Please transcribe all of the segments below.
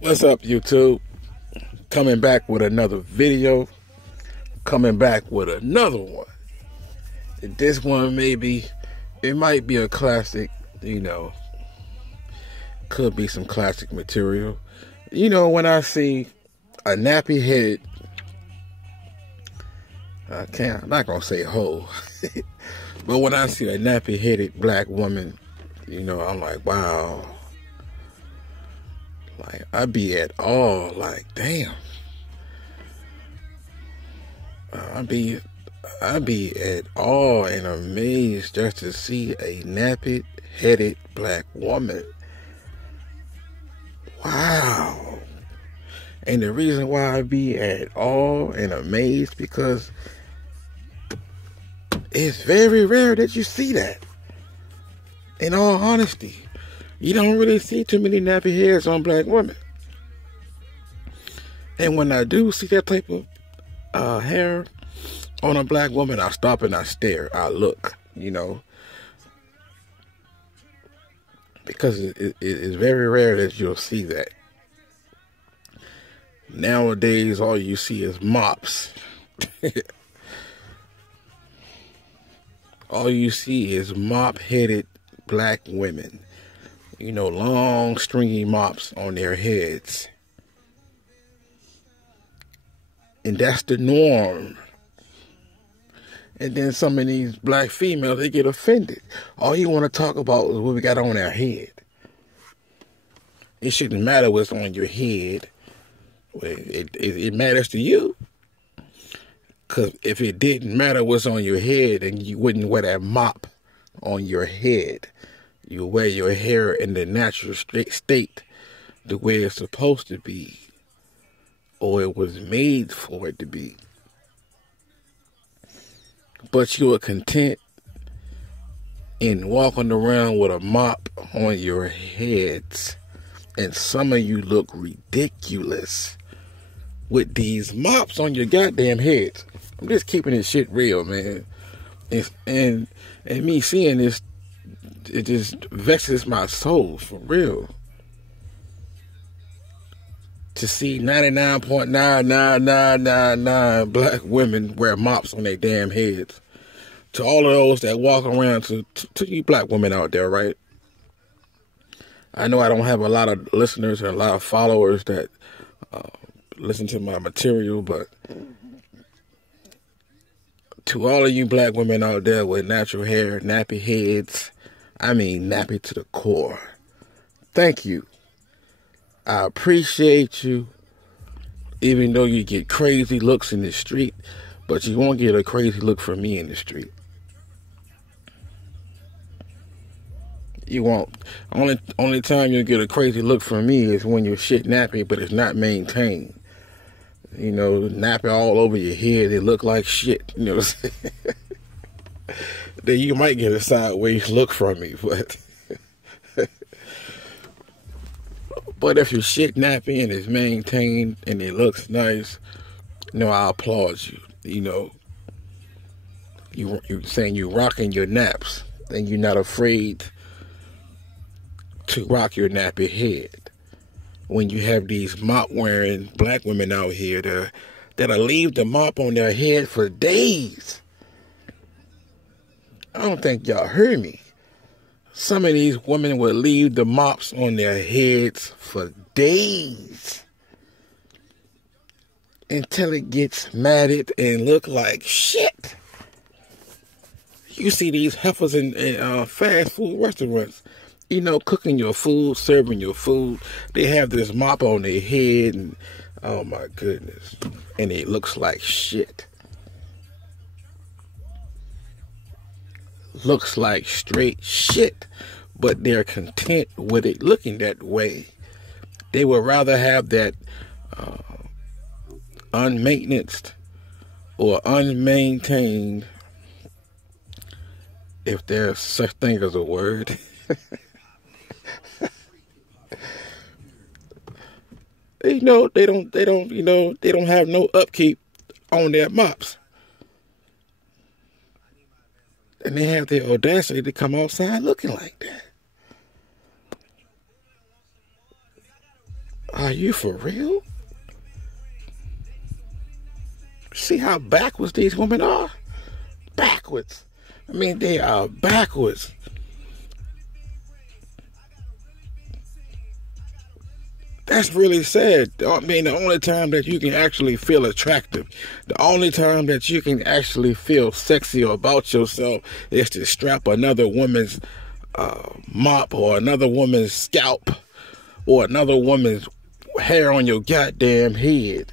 What's up, YouTube? Coming back with another video. Coming back with another one. And this one it might be a classic, could be some classic material. When I see a nappy head, I'm not gonna say hoe, but when I see a nappy headed black woman, I'm like, wow. Like, I be at all, like, damn. I be at all and amazed just to see a nappy headed black woman. Wow. And the reason why I be at all and amazed, because it's very rare that you see that. In all honesty, you don't really see too many nappy heads on black women. And when I do see that type of hair on a black woman, I stop and I stare. I look, because it's very rare that you'll see that. Nowadays, all you see is mops. All you see is mop-headed black women. Long, stringy mops on their heads. And that's the norm. And then some of these black females, they get offended. All you want to talk about is what we got on our head. It shouldn't matter what's on your head. It matters to you. Because if it didn't matter what's on your head, then you wouldn't wear that mop on your head. You wear your hair in the natural state, the way it's supposed to be, or it was made for it to be. But you are content in walking around with a mop on your heads, and some of you look ridiculous with these mops on your goddamn heads. I'm just keeping this shit real, man. And me seeing this, it just vexes my soul, for real. To see 99.99999 black women wear mops on their damn heads. To all of those that walk around, to you black women out there, right? I know I don't have a lot of listeners and a lot of followers that listen to my material, but to all of you black women out there with natural hair, nappy heads, I mean nappy to the core, thank you. I appreciate you, even though you get crazy looks in the street, but you won't get a crazy look from me in the street. You won't. Only time you'll get a crazy look from me is when you're shit nappy, but it's not maintained. Nappy all over your head, it look like shit. You know what I'm saying? Then you might get a sideways look from me, but if your shit nappy and it's maintained and it looks nice, I applaud you. You're saying you're rocking your naps, and you're not afraid to rock your nappy head. When you have these mop-wearing black women out here that'll leave the mop on their head for days. I don't think y'all heard me. Some of these women will leave the mops on their heads for days until it gets matted and look like shit. You see these heifers in fast food restaurants, cooking your food, serving your food. They have this mop on their head, and oh my goodness, and it looks like shit. Looks like straight shit, but they're content with it looking that way. They would rather have that unmaintened or unmaintained, if there's such thing as a word. They don't have no upkeep on their mops. And they have the audacity to come outside looking like that. Are you for real? See how backwards these women are? Backwards. I mean, they are backwards. That's really sad. I mean, the only time that you can actually feel attractive, the only time that you can actually feel sexy about yourself is to strap another woman's mop or another woman's scalp or another woman's hair on your goddamn head.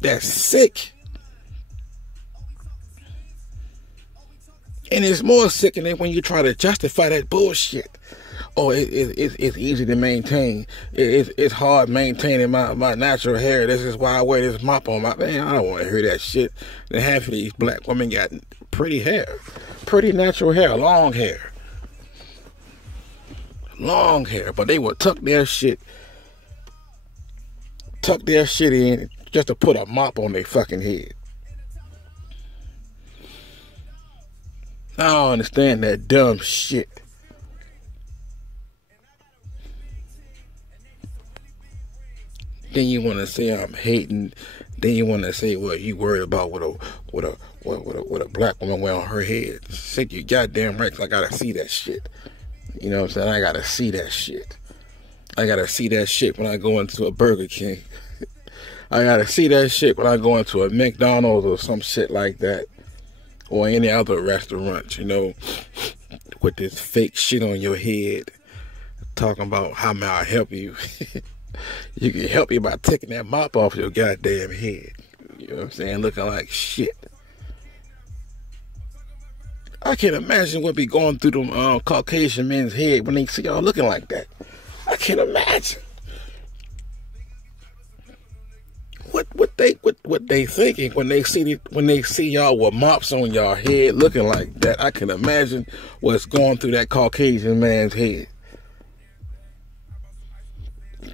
That's sick. And it's more sickening when you try to justify that bullshit. Oh, it's easy to maintain. It's hard maintaining my natural hair. This is why I wear this mop on my... Man, I don't want to hear that shit. And half of these black women got pretty hair. Pretty natural hair. Long hair. Long hair. But they will tuck their shit in just to put a mop on their fucking head. I don't understand that dumb shit. Then you want to say I'm hating. Then you want to say, well, you worried about what a black woman wear on her head. Shit, you goddamn right, 'cause I gotta see that shit. You know what I'm saying? I gotta see that shit. I gotta see that shit when I go into a Burger King. I gotta see that shit when I go into a McDonald's or some shit like that. Or any other restaurant, you know, with this fake shit on your head. Talking about how may I help you. You can help you by taking that mop off your goddamn head. You know what I'm saying? Looking like shit. I can't imagine what be going through them Caucasian men's head when they see y'all looking like that. I can't imagine. What they thinking when they see y'all with mops on y'all head looking like that. I can imagine what's going through that Caucasian man's head.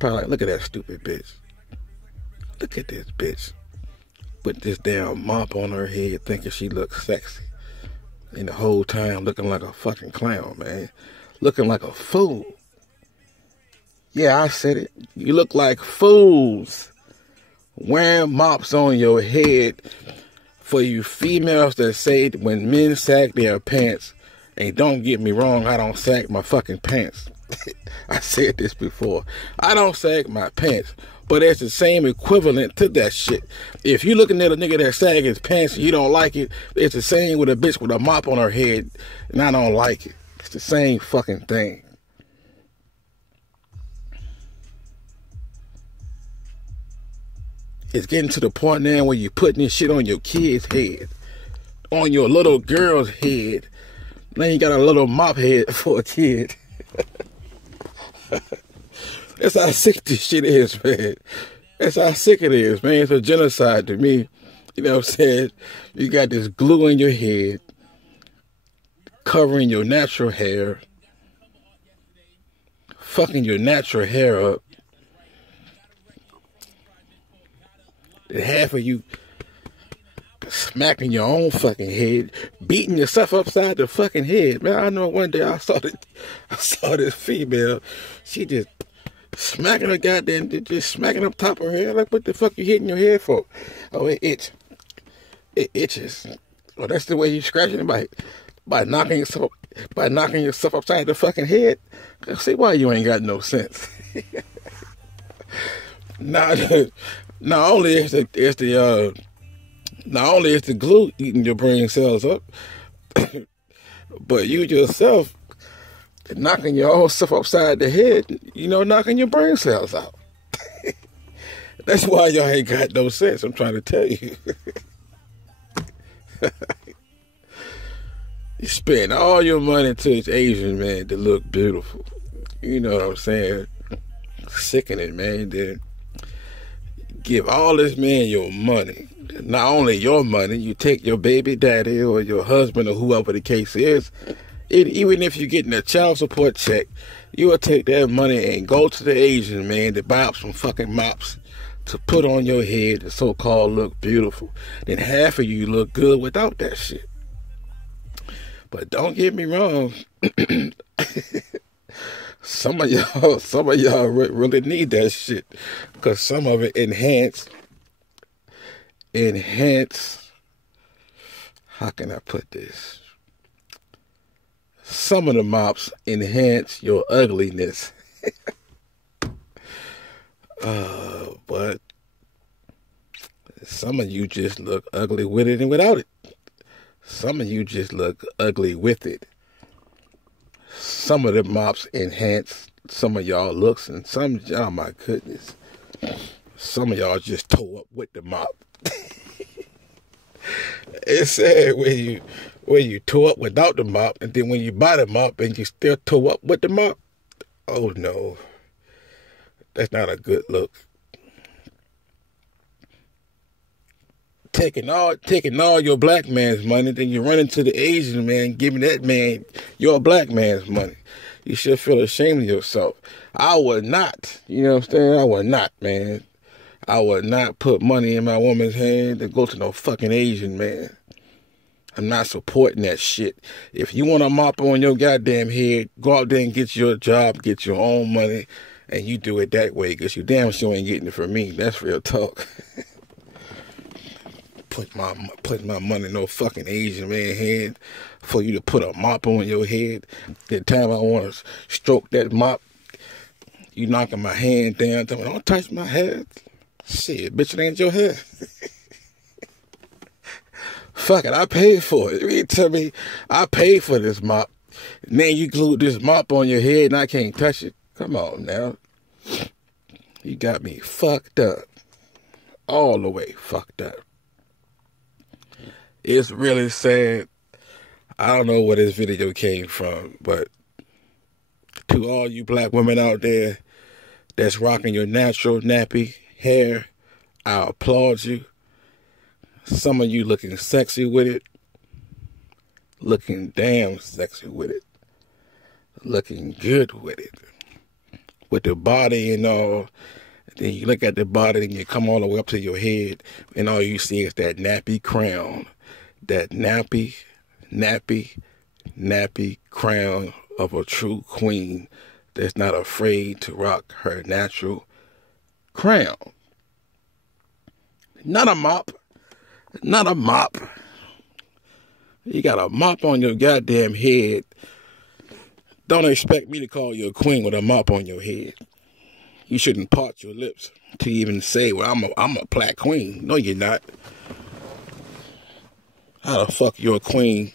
Probably like, look at that stupid bitch. Look at this bitch with this damn mop on her head thinking she looks sexy. And the whole time looking like a fucking clown, man. Looking like a fool. Yeah, I said it. You look like fools. Wearing mops on your head. For you females that say when men sag their pants, and don't get me wrong, I don't sag my fucking pants. I said this before. I don't sag my pants, but it's the same equivalent to that shit. If you looking at a nigga that sag his pants and you don't like it, it's the same with a bitch with a mop on her head and I don't like it. It's the same fucking thing. It's getting to the point now where you're putting this shit on your kid's head, on your little girl's head. Now you got a little mop head for a kid. That's how sick this shit is, man. That's how sick it is, man. It's a genocide to me. You know what I'm saying? You got this glue in your head, covering your natural hair, fucking your natural hair up. And half of you smacking your own fucking head, beating yourself upside the fucking head. Man, I know one day I saw this female, she just smacking her goddamn, just smacking up top of her head. Like, what the fuck you hitting your head for? Oh, it itches. It itches. Well, that's the way you scratching it by knocking yourself upside the fucking head. See why you ain't got no sense. Not only is the glue eating your brain cells up, but you yourself knocking your own self upside the head, you know, knocking your brain cells out. That's why y'all ain't got no sense, I'm trying to tell you. You spend all your money to this Asian man to look beautiful. You know what I'm saying? Sickening, man. Then give all this man your money. Not only your money, you take your baby daddy or your husband or whoever the case is. Even if you're getting a child support check, you will take that money and go to the Asian man to buy up some fucking mops to put on your head to so-called look beautiful. Then half of you look good without that shit. But don't get me wrong. Some of y'all really need that shit, because some of it enhance, how can I put this? Some of the mops enhance your ugliness. But some of you just look ugly with it and without it. Some of you just look ugly with it. Some of the mops enhance some of y'all looks, and some, oh my goodness, some of y'all just toe up with the mop. It's sad when you toe up without the mop, and then when you buy the mop and you still toe up with the mop. Oh no, that's not a good look. Taking all your black man's money, then you run into the Asian man, giving that man your black man's money. You should feel ashamed of yourself. I would not, you know what I'm saying? I would not, man. I would not put money in my woman's hand to go to no fucking Asian man. I'm not supporting that shit. If you want a mop on your goddamn head, go out there and get your job, get your own money, and you do it that way, because you damn sure ain't getting it from me. That's real talk. Put my money in no fucking Asian man hand for you to put a mop on your head. The time I want to stroke that mop, you knocking my hand down, telling me, don't touch my head. Shit, bitch, it ain't your head. Fuck it, I paid for it. You tell me I paid for this mop. Now you glued this mop on your head and I can't touch it. Come on now. You got me fucked up. All the way fucked up. It's really sad. I don't know where this video came from, but to all you black women out there that's rocking your natural nappy hair, I applaud you. Some of you looking sexy with it. Looking damn sexy with it. Looking good with it. With the body and all. Then you look at the body and you come all the way up to your head and all you see is that nappy crown. That nappy crown of a true queen that's not afraid to rock her natural crown. Not a mop. Not a mop. You got a mop on your goddamn head. Don't expect me to call you a queen with a mop on your head. You shouldn't part your lips to even say, well, I'm a black queen. No, you're not. How the fuck you're a queen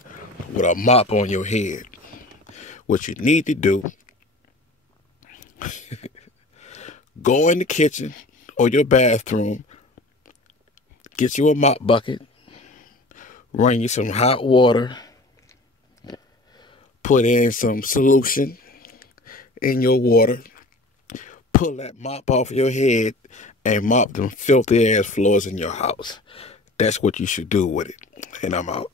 with a mop on your head? What you need to do, go in the kitchen or your bathroom, get you a mop bucket, run you some hot water, put in some solution in your water, pull that mop off your head, and mop them filthy ass floors in your house. That's what you should do with it. And I'm out.